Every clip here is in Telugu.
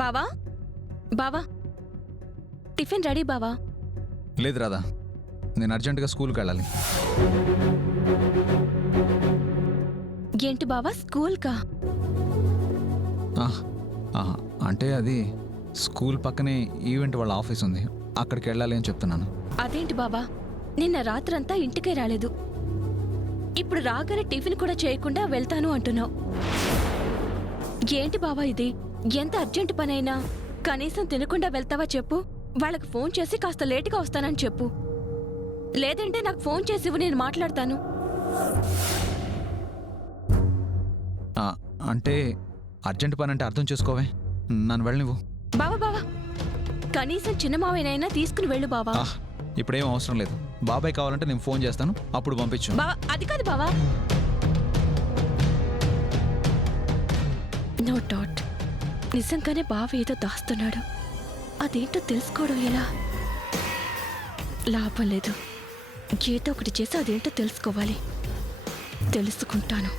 బావా బావా టిఫిన్ రెడీ బావా. లేదు రాదా, నేను అర్జెంటుగా స్కూల్కి వెళ్ళాలి. ఏంటి బావా స్కూల్కా? అంటే అది స్కూల్ పక్కనే ఈవెంట్ వాళ్ళ ఆఫీస్ ఉంది, అక్కడికి వెళ్ళాలి అని చెప్తున్నాను. అదేంటి బావా, నిన్న రాత్రంతా ఇంటికే రాలేదు, ఇప్పుడు రాగానే టిఫిన్ కూడా చేయకుండా వెళ్తాను అంటున్నావు. ఏంటి బావా ఇది? ఎంత అర్జెంట్ పనైనా కనీసం తినకుండా వెళ్తావా చెప్పు. వాళ్ళకి ఫోన్ చేసి కాస్త లేటుగా వస్తానని చెప్పు, లేదంటే నాకు ఫోన్ చేసి ఇవ్వు, నేను మాట్లాడతాను. అంటే అర్జెంట్ పని అంటే అర్థం చేసుకోవే, నన్ను వెళ్ళనివ్వు. బావా బావా, కనీసం చిన్న మావైనైనా తీసుకుని వెళ్ళు బావా. ఇప్పుడేం అవసరం లేదు, బాబాయ్ కావాలంటే నేను ఫోన్ చేస్తాను, అప్పుడు పంపించు. బావా అది కాదు బావా. నో డౌట్, నిజంగానే బావ ఏదో దాస్తున్నాడు. అదేంటో తెలుసుకోవడం ఎలా? లాభం లేదు, ఏదో ఒకటి చేసి అదేంటో తెలుసుకోవాలి. తెలుసుకుంటాను.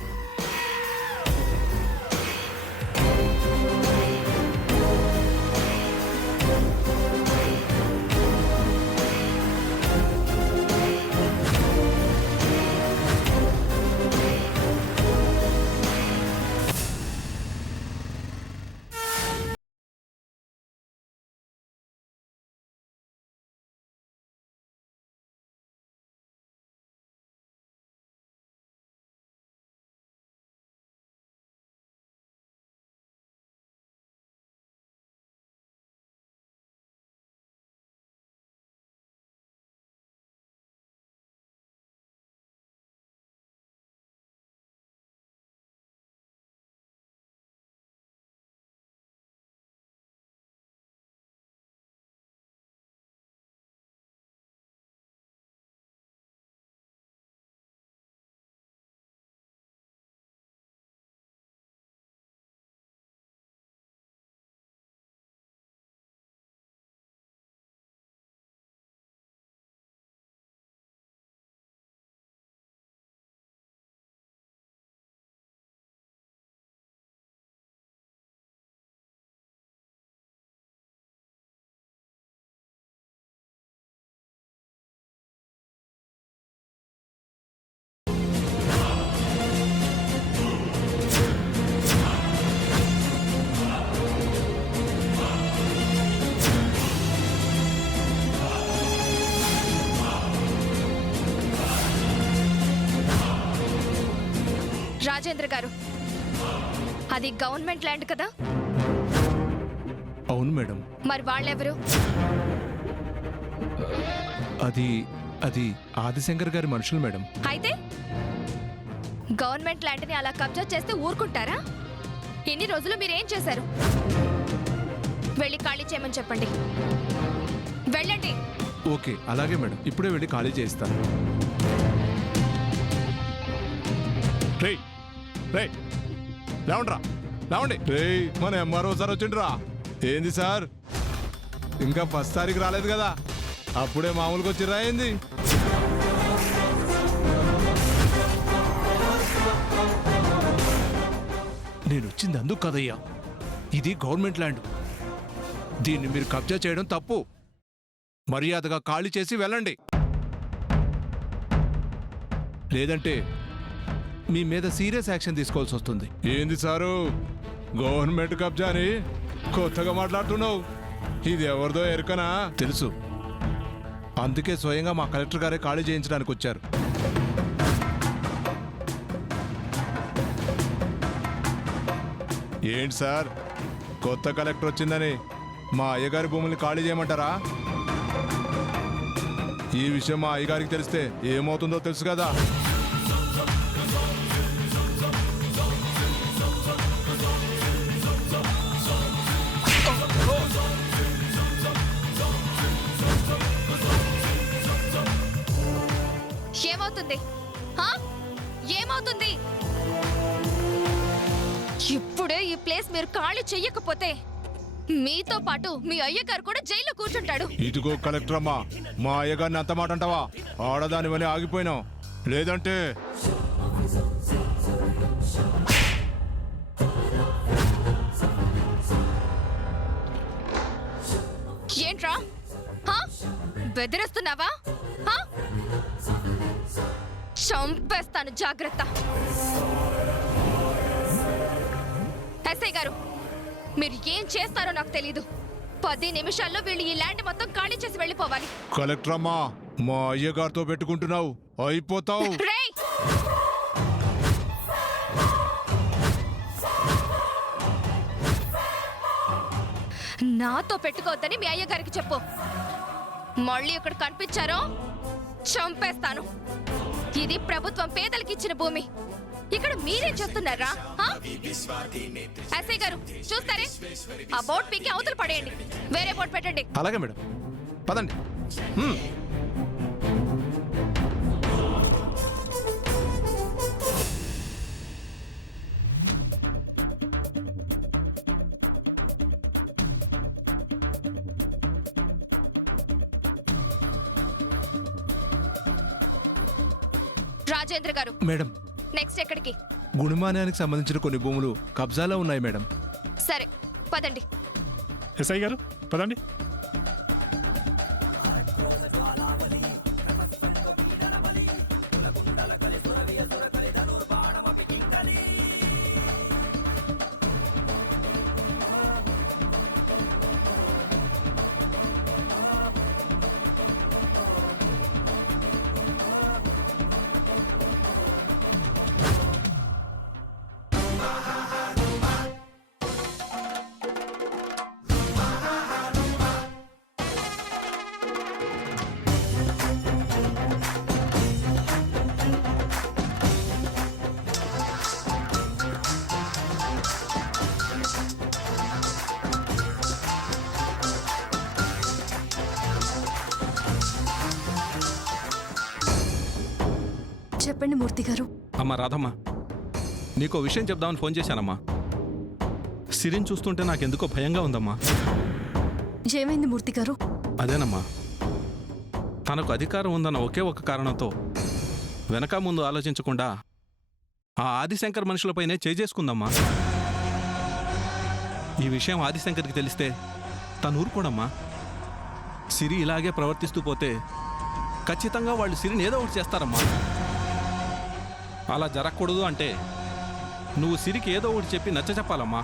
రాజేంద్ర గారు, అది గవర్నమెంట్ ల్యాండ్ కదా? అవును మేడం. మరి వాళ్ళెవరు? అది అది ఆదిశంకర్ గారి మనుషులు మేడం. అయితే గవర్నమెంట్ ల్యాండ్ని అలా కబ్జా చేస్తే ఊరుకుంటారా? ఇన్ని రోజులు మీరేం చేశారు? వెళ్ళి ఖాళీ చేయమని చెప్పండి. వెళ్ళండి. ఓకే అలాగే మేడం, ఇప్పుడే వెళ్ళి ఖాళీ చేయిస్తాను. రేయ్ రేయ్ లేవండ్రా, లేవండి. రేయ్ మన ఎంఆర్ఓ సార్ వచ్చిండ్రా. ఏంది సార్, ఇంకా ఫస్ట్ తారీఖు రాలేదు కదా, అప్పుడే మామూలుగా వచ్చిర్రా ఏంది? నేను వచ్చింది అందుకు కదయ్యా, ఇది గవర్నమెంట్ ల్యాండ్, దీన్ని మీరు కబ్జా చేయడం తప్పు. మర్యాదగా ఖాళీ చేసి వెళ్ళండి, లేదంటే మీ మీద సీరియస్ యాక్షన్ తీసుకోవాల్సి వస్తుంది. ఏంది సారు, గవర్నమెంట్ కబ్జా అని కొత్తగా మాట్లాడుతున్నావు? ఇది ఎవరిదో ఎరకనా? తెలుసు, అందుకే స్వయంగా మా కలెక్టర్ గారే ఖాళీ చేయించడానికి వచ్చారు. ఏంటి సార్, కొత్త కలెక్టర్ వచ్చిందని మా అయ్యగారి భూముల్ని ఖాళీ చేయమంటారా? ఈ విషయం మా అయ్యగారికి తెలిస్తే ఏమవుతుందో తెలుసు కదా. ఏమవుతుంది? ఏమవుతుంది? ఇప్పుడే ఈ ప్లేస్ మీరు ఖాళీ చెయ్యకపోతే మీతో పాటు మీ అయ్యగారు కూడా జైల్లో కూర్చుంటాడు. ఇటుకో కలెక్టర్ అమ్మా, మా అయ్యగారిని అంత మాట అంటావా? ఆడదానివని ఆగిపోయినావు, లేదంటే ఏంట్రా హా? బెదిరిస్తున్నావా హా? చంపేస్తాను, జాగ్రత్త. ఎస్ఐ గారు, మీరు ఏం చేస్తారో నాకు తెలీదు. 10 నిమిషాల్లో వీళ్ళు ఈ ల్యాండ్ మొత్తం ఖాళీ చేసి వెళ్ళిపోవాలి. కలెక్టర్ అమ్మా, మా అయ్యగారితో పెట్టుకుంటున్నావు, అయిపోతావు. రేయ్! నాతో పెట్టుకోవద్దని మీ అయ్యగారికి చెప్పు. మళ్ళీ ఇక్కడ కనిపించారో చంపేస్తాను. ఇది ప్రభుత్వం పేదలకు ఇచ్చిన భూమి. ఇక్కడ మీరేం చేస్తున్నారా? ఎస్ఐ గారు చూస్తారే, ఆ బోట్ పీకి అవతల పడేయండి, వేరే బోట్ పెట్టండి. అలాగే మేడం, పదండి. రాజేంద్ర గారు, మేడం, నెక్స్ట్ ఎక్కడికి? గుణమానానికి సంబంధించిన కొన్ని భూములు కబ్జాలో ఉన్నాయి మేడం. సరే పదండి. ఎస్ఐ గారు పదండి. చెప్పండి మూర్తి గారు. అమ్మా రాధమ్మ, నీకో విషయం చెప్దామని ఫోన్ చేశానమ్మా. సిరిని చూస్తుంటే నాకెందుకో భయంగా ఉందమ్మా. ఏమైంది మూర్తి గారు? అదేనమ్మా, తనకు అధికారం ఉందన్న ఒకే ఒక కారణంతో వెనక ముందు ఆలోచించకుండా ఆ ఆదిశంకర్ మనుషులపైనే చేసుకుందమ్మా. ఈ విషయం ఆదిశంకర్కి తెలిస్తే తను ఊరుకోడమ్మా. సిరి ఇలాగే ప్రవర్తిస్తూ పోతే ఖచ్చితంగా వాళ్ళు సిరిని ఏదో ఒకటి చేస్తారమ్మా. అలా జరగకూడదు అంటే నువ్వు సిరికి ఏదో ఒకటి చెప్పి నచ్చ చెప్పాలమ్మా.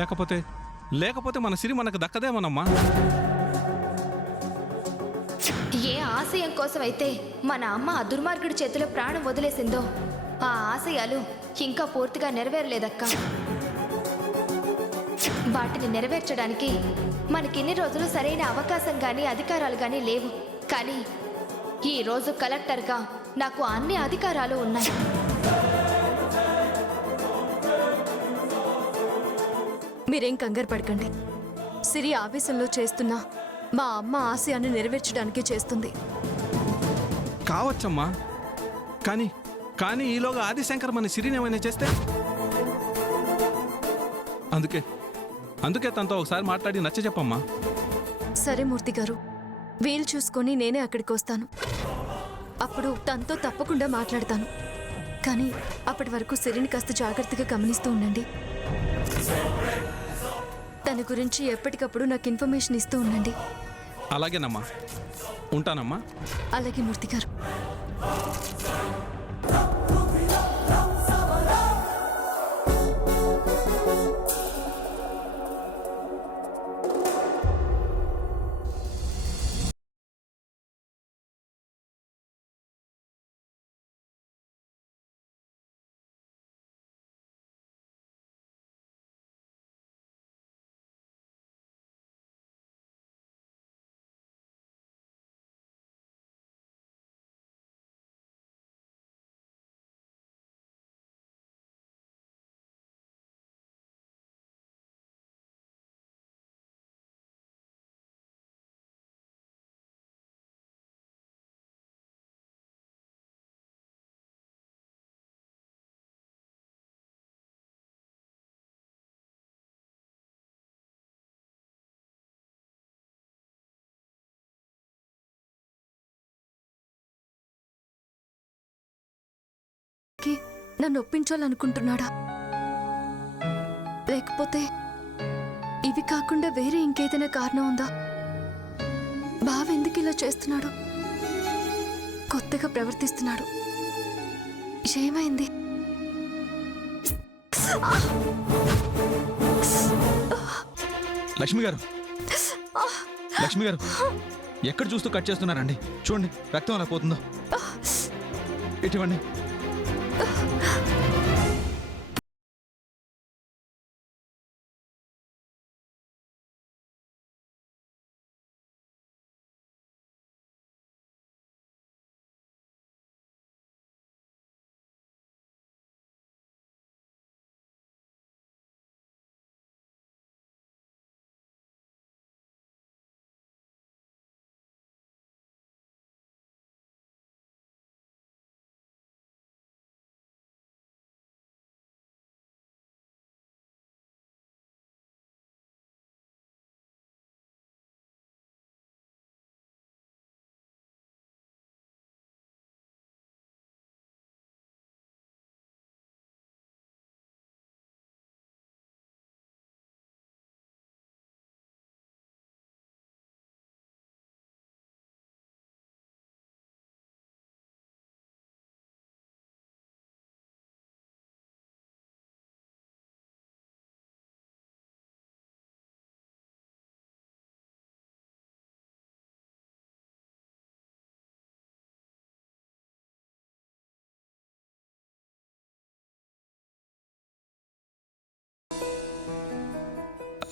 లేకపోతే మన సిరి మనకు దక్కదేమోనమ్మా. ఏ ఆశయం కోసం అయితే మన అమ్మ ఆ దుర్మార్గుడి చేతిలో ప్రాణం వదిలేసిందో ఆ ఆశయాలు ఇంకా పూర్తిగా నెరవేరలేదక్క. వాటిని నెరవేర్చడానికి మనకిన్ని రోజులు సరైన అవకాశం కానీ అధికారాలు కానీ లేవు. కానీ ఈ రోజు కలెక్టర్గా నాకు అన్ని అధికారాలు ఉన్నాయి. మీరేం కంగారు పడకండి. సిరి ఆవేశంలో చేస్తున్నా మా అమ్మ ఆశయాన్ని నెరవేర్చడానికి చేస్తుంది. కావచ్చమ్మా, కానీ ఈలోగా ఆదిశంకర్ మన సిరిని ఏమైనా చేస్తే? అందుకే తనతో ఒకసారి మాట్లాడి నచ్చ చెప్పమ్మా. సరే మూర్తి గారు, వీలు చూసుకొని నేనే అక్కడికి వస్తాను. అప్పుడు తనతో తప్పకుండా మాట్లాడతాను. కానీ అప్పటి వరకు సిరిని కాస్త జాగ్రత్తగా గమనిస్తూ ఉండండి. తన గురించి ఎప్పటికప్పుడు నాకు ఇన్ఫర్మేషన్ ఇస్తూ ఉండండి. అలాగేనమ్మా, ఉంటానమ్మా. అలాగే మూర్తి గారు. నన్ను ఒప్పించాలనుకుంటున్నాడా? లేకపోతే ఇవి కాకుండా వేరే ఇంకేదైనా కారణం ఉందా? బావ ఎందుకు ఇలా చేస్తున్నాడు? కొత్తగా ప్రవర్తిస్తున్నాడు. ఏమైంది? లక్ష్మి గారు, లక్ష్మి గారు, ఎక్కడ చూస్తూ కట్ చేస్తున్నారండి? చూడండి రక్తం అలా పోతుందో. ఇటువంటి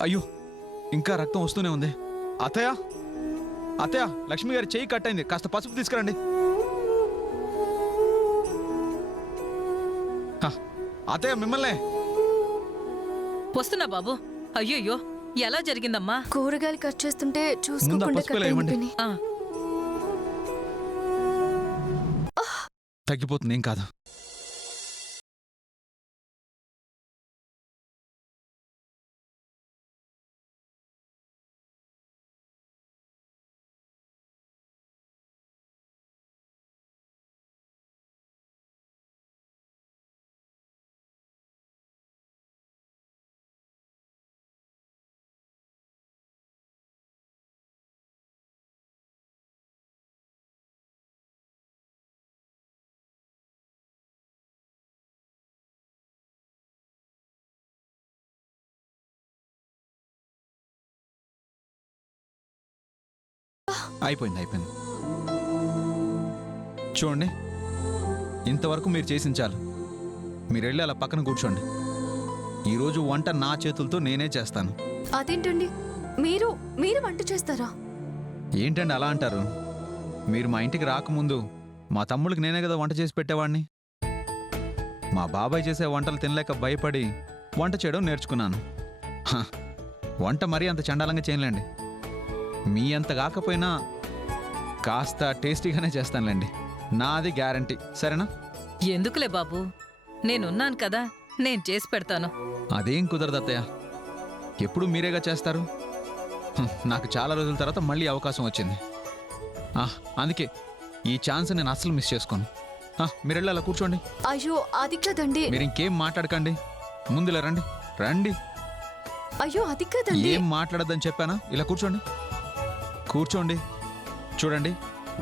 అయ్యో, ఇంకా రక్తం వస్తూనే ఉంది. అత్తయ్య, అత్తయ్య, లక్ష్మి గారి చెయ్యి కట్ అయింది. కాస్త పసుపు తీసుకురండి. హ, అత్తయ్య మిమ్మల్నే. వస్తున్నా బాబు. అయ్యయ్యో, ఎలా జరిగిందమ్మా? కూరగాయలు కట్ చేస్తుంటే ముందా చూసుకోకుండా పసుపు కట్ వేయమండి. అయింది. ఆ, తగ్గిపోతుంది, ఏం కాదు. అయిపోయింది, అయిపోయింది. చూడండి, ఇంతవరకు మీరు చేసిన చాలు. మీరు వెళ్ళి అలా పక్కన కూర్చోండి. ఈరోజు వంట నా చేతులతో నేనే చేస్తాను. అదేంటండి, మీరు మీరు వంట చేస్తారా? ఏంటండి అలా అంటారు? మీరు మా ఇంటికి రాకముందు మా తమ్ముడికి నేనే కదా వంట చేసి పెట్టేవాడిని. మా బాబాయ్ చేసే వంటలు తినలేక భయపడి వంట చేయడం నేర్చుకున్నాను. హ, వంట మరీ అంత చండాలంగా చేయలేండి. మీ అంత కాకపోయినా కాస్త టేస్టీగానే చేస్తానులేండి. నాది గ్యారంటీ, సరేనా? ఎందుకులే బాబు, నేనున్నాను కదా, నేను చేసి పెడతాను. అదేం కుదరదు అత్తయ్య, ఎప్పుడు మీరేగా చేస్తారు. నాకు చాలా రోజుల తర్వాత మళ్ళీ అవకాశం వచ్చింది. అందుకే ఈ ఛాన్స్ నేను అస్సలు మిస్ చేసుకోను. మీరు వెళ్ళి అలా కూర్చోండి. అయ్యో అది కదండి. మీరు ఇంకేం మాట్లాడకండి, ముందులా రండి. రండి. అయ్యో అది కదండి. ఏం మాట్లాడద్దని చెప్పానా? ఇలా కూర్చోండి, కూర్చోండి. చూడండి,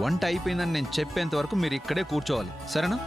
వంట అయిపోయిందని నేను చెప్పేంత వరకు మీరు ఇక్కడే కూర్చోవాలి, సరేనా?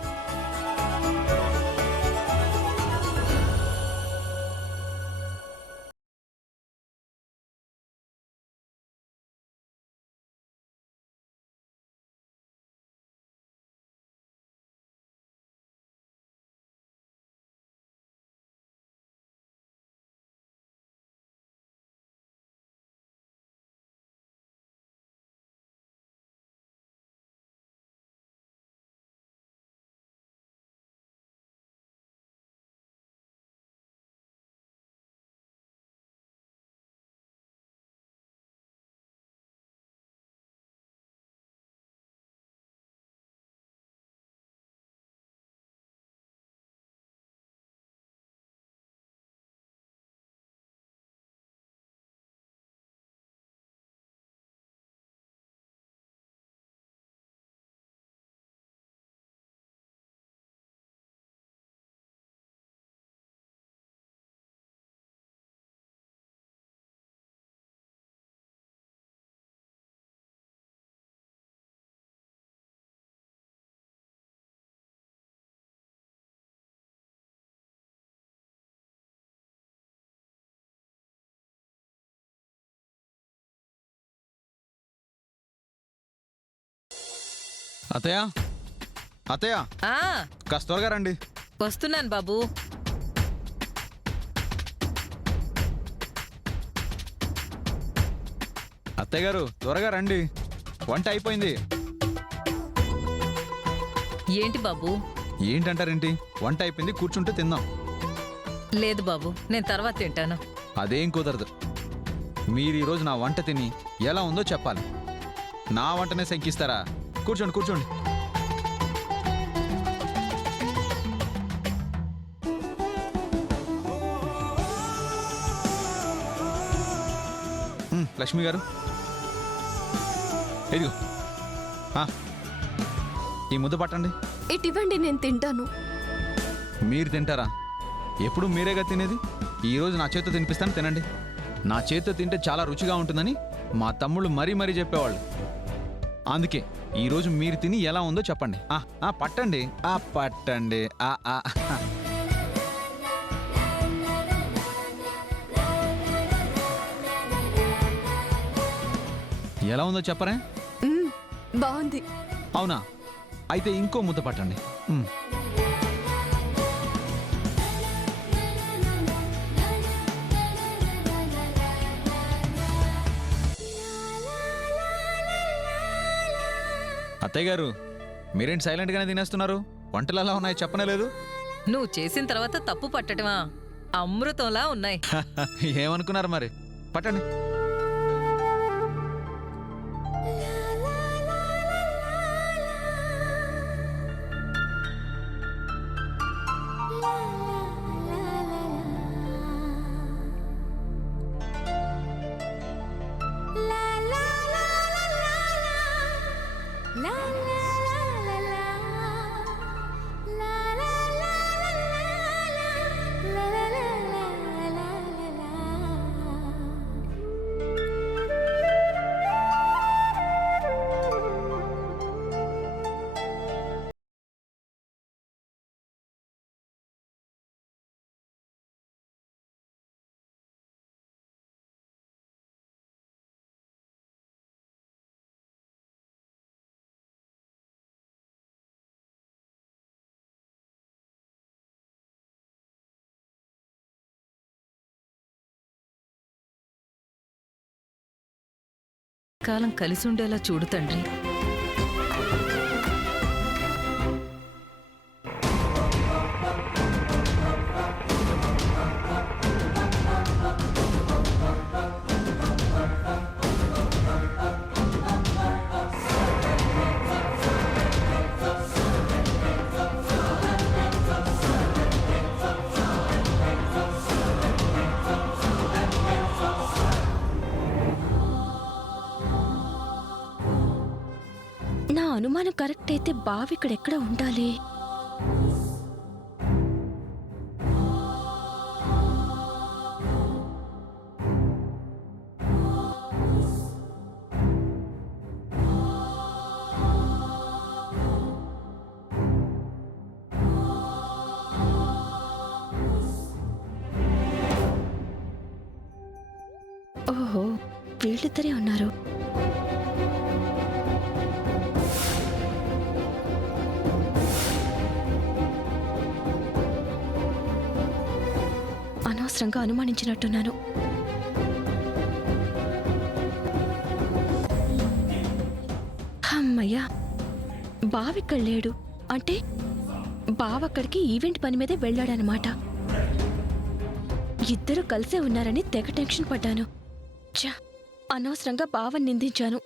అత్తయ్య అత్తయ్య ఆ కాస్త త్వరగా రండి. వస్తున్నాను బాబు. అత్తయ్య గారు త్వరగా రండి, వంట అయిపోయింది. ఏంటి బాబు? ఏంటంటారేంటి, వంట అయిపోయింది, కూర్చుంటే తిందాం. లేదు బాబు, నేను తర్వాత తింటాను. అదేం కుదరదు. మీరు ఈరోజు నా వంట తిని ఎలా ఉందో చెప్పాలి. నా వంటనే శంకిస్తారా? కూర్చోండి కూర్చోండి. లక్ష్మి గారు ఇదిగో, ఆ, ఈ ముద్ద పట్టండి. ఇటివ్వండి, నేను తింటాను. మీరు తింటారా? ఎప్పుడు మీరేగా తినేది. ఈరోజు నా చేత్తో తినిపిస్తాను, తినండి. నా చేత్తో తింటే చాలా రుచిగా ఉంటుందని మా తమ్ముళ్ళు మరీ మరీ చెప్పేవాళ్ళు. అందుకే ఈరోజు మీరు తిని ఎలా ఉందో చెప్పండి. పట్టండి, పట్టండి. ఎలా ఉందో చెప్పరా? బాగుంది. అవునా? అయితే ఇంకో ముద్ద పట్టండి. అత్తయ్య గారు, మీరేంటి సైలెంట్గానే తినేస్తున్నారు? వంటలు ఎలా ఉన్నాయో చెప్పనే లేదు. నువ్వు చేసిన తర్వాత తప్పు పట్టడమా? అమృతంలా ఉన్నాయి. ఏమనుకున్నారు మరి? పట్టండి. కాలం కలిసి ఉండేలా చూడు తండ్రి. నా అనుమానం కరెక్ట్ అయితే బావి ఇక్కడెక్కడ ఉండాలి. ఓహో, వీళ్ళిద్దరే ఉన్నారు. అనవసరంగా అనుమానించినట్టున్నాను. అమ్మయ్యా, బావిక్కడ లేడు అంటే బావక్కడికి ఈవెంట్ పని మీదే వెళ్ళాడనమాట. ఇద్దరు కలిసే ఉన్నారని తెగ టెన్షన్ పడ్డాను. అనవసరంగా బావని నిందించాను.